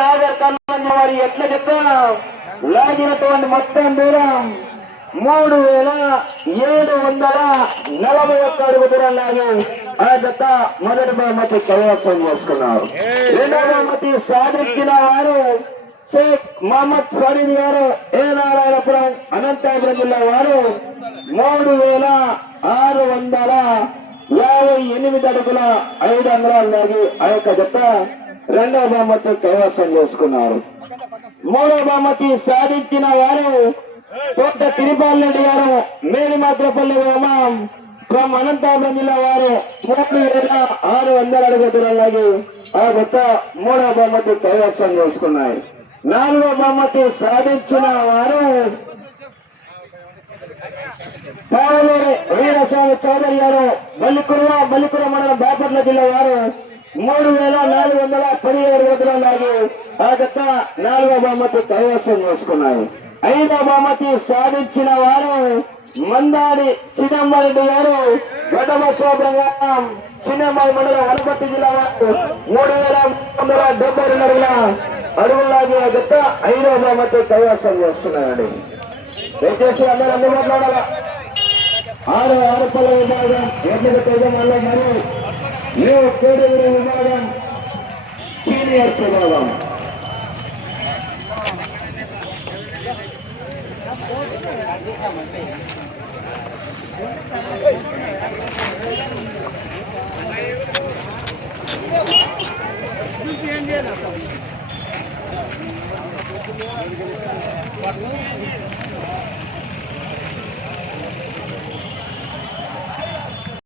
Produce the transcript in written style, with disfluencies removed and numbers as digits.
నాగర్ కర్నూలు వారి ఎట్ల చెప్తాం లాగినటువంటి మొత్తం దూరం 3741 అడుగు దూరం లాగి ఆ జత మొదటి బహుమతి కైవసం చేసుకున్నారు. రెండవ బహుమతి సాధించిన వారు షేక్ మహమ్మద్ ఫరీద్ గారు ఏ నారాయణపురం అనంతపురం జిల్లా వారు 3658 అడుగుల 5 అంగుళాలు లాగి ఆ యొక్క జత రెండవ బహుమతి కైవసం చేసుకున్నారు. మూడవ బహుమతి సాధించిన వారు తోట తిరుపాలరెడ్డి గారు మేడిమాత్రపల్లి గ్రామం ఫ్రమ్ అనంతపురం జిల్లా వారు 3600 అడుగుల దూరం లాగి ఆ జత మూడవ బహుమతి కైవసం చేసుకున్నాయి. నాలుగవ బహుమతి సాధించిన వారు పావులూరి వీరస్వామి చౌదరి గారు బల్లికుర మండలం బాపట్ల జిల్లా వారు 3417 అడుగుల దూరం లాగి ఆ జత నాలుగవ బహుమతి కైవసం చేసుకున్నాయి. ఐదవ బహుమతి సాధించిన వారు మందాడి చిదంబరెడ్డి గారు గడ్డబస్వాపురం చిన్నమ్మాయి మండలం వనపర్తి జిల్లా వారు 3372 అడుగులాగి ఆ జత ఐదవ బహుమతి కైవసం చేసుకున్నారండి. దయచేసి అందరూ అందుబాటులో ఉండాలా. 6 పళ్ళ విభాగం ఎన్నిక యజమానులు మరియు న్యూ కేటగిరీ విభాగం సీనియర్స్ విభాగం